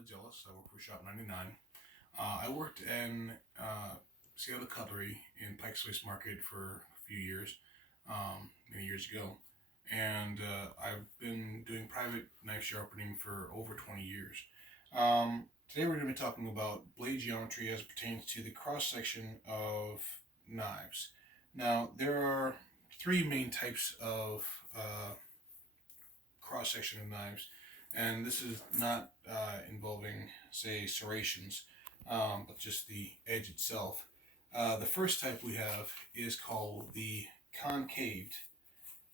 Charlie Gillis. I work for Shop 99. I worked in Seattle Cutlery in Pike's Place Market for a few years, many years ago. And I've been doing private knife sharpening for over 20 years. Today we're going to be talking about blade geometry as it pertains to the cross section of knives. Now, there are three main types of cross section of knives, and this is not involving, say, serrations, but just the edge itself. The first type we have is called the concaved,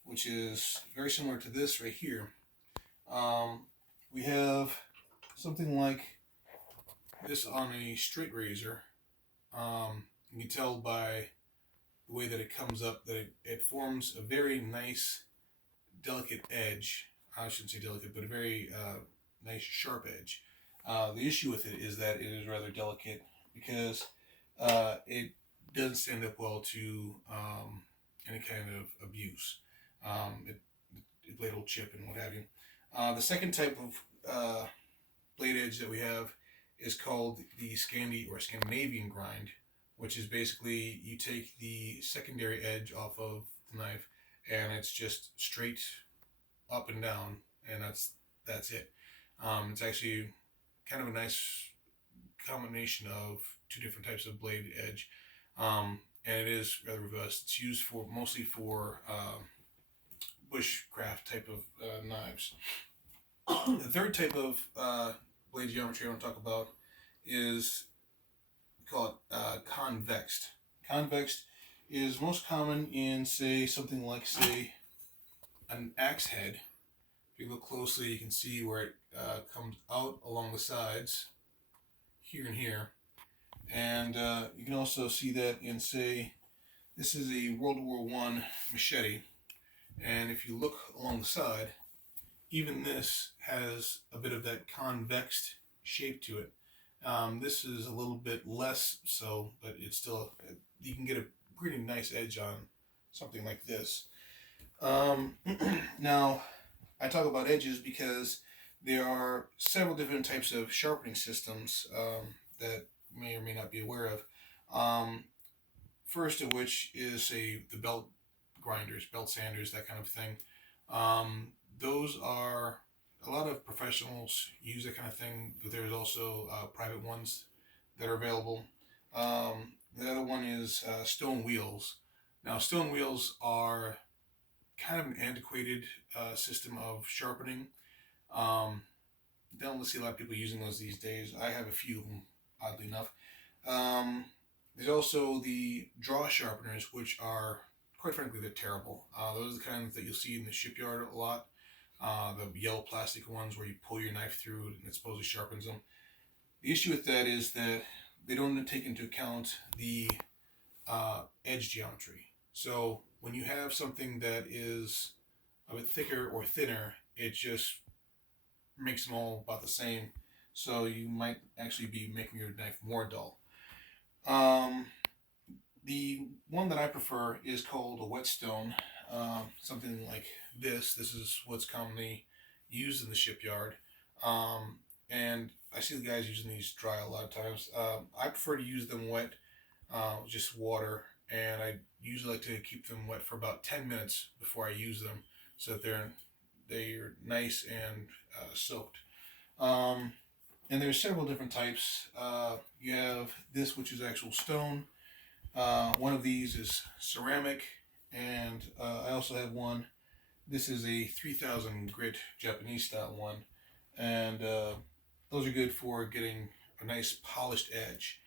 which is very similar to this right here. We have something like this on a straight razor. You can tell by the way that it comes up that it forms a very nice, delicate edge. I shouldn't say delicate, but a very nice, sharp edge. The issue with it is that it is rather delicate because it doesn't stand up well to any kind of abuse. The blade will chip and what have you. The second type of blade edge that we have is called the Scandi or Scandinavian grind, which is basically you take the secondary edge off of the knife and it's just straight up and down, and that's it. It's actually kind of a nice combination of two different types of blade edge, and it is rather robust. It's used mostly for bushcraft type of knives. The third type of blade geometry I want to talk about is called convexed. Convexed is most common in, say, something like, say, an axe head. If you look closely, you can see where it comes out along the sides, here and here. And you can also see that in, say, this is a World War I machete. And if you look along the side, even this has a bit of that convexed shape to it. This is a little bit less so, but it's still, you can get a pretty nice edge on something like this. Now, I talk about edges because there are several different types of sharpening systems that you may or may not be aware of. First of which is, say, the belt grinders, belt sanders, that kind of thing. Those are, a lot of professionals use that kind of thing, but there's also private ones that are available. The other one is stone wheels. Now, stone wheels are kind of an antiquated system of sharpening. Don't see a lot of people using those these days. I have a few of them, oddly enough. There's also the draw sharpeners, which are, quite frankly, they're terrible. Those are the kinds that you'll see in the shipyard a lot. The yellow plastic ones where you pull your knife through and it supposedly sharpens them. The issue with that is that they don't take into account the edge geometry. So when you have something that is a bit thicker or thinner, it just makes them all about the same. So you might actually be making your knife more dull. The one that I prefer is called a whetstone. Something like this. This is what's commonly used in the shipyard. And I see the guys using these dry a lot of times. I prefer to use them wet, just water, and I usually like to keep them wet for about 10 minutes before I use them, so that they're nice and soaked. And there's several different types. You have this, which is actual stone. One of these is ceramic, and I also have one. This is a 3000 grit Japanese style one, and those are good for getting a nice polished edge.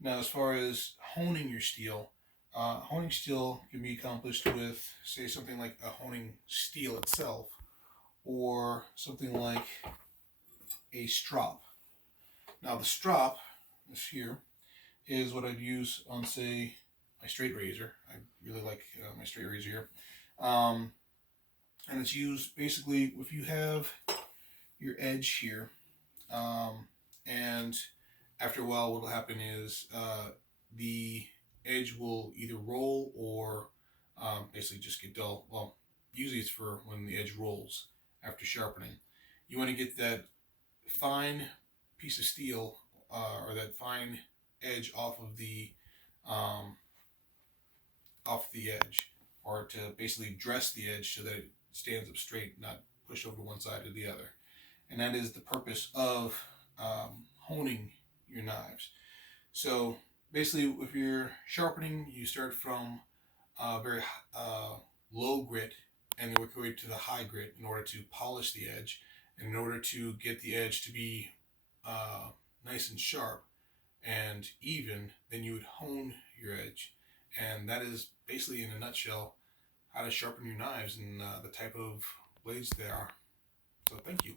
Now, as far as honing your steel, honing steel can be accomplished with, say, something like a honing steel itself, or something like a strop. Now, the strop, this here, is what I'd use on, say, my straight razor. I really like my straight razor here. And it's used basically if you have your edge here, and after a while what will happen is the edge will either roll or basically just get dull. Well, usually it's for when the edge rolls after sharpening. You want to get that fine piece of steel or that fine edge um, off the edge, or to basically dress the edge so that it stands up straight, not pushed over to one side or the other. And that is the purpose of honing your knives. So basically, if you're sharpening, you start from very low grit and then work your way to the high grit in order to polish the edge, and in order to get the edge to be nice and sharp and even, then you would hone your edge. And that is basically, in a nutshell, how to sharpen your knives and the type of blades they are. So thank you.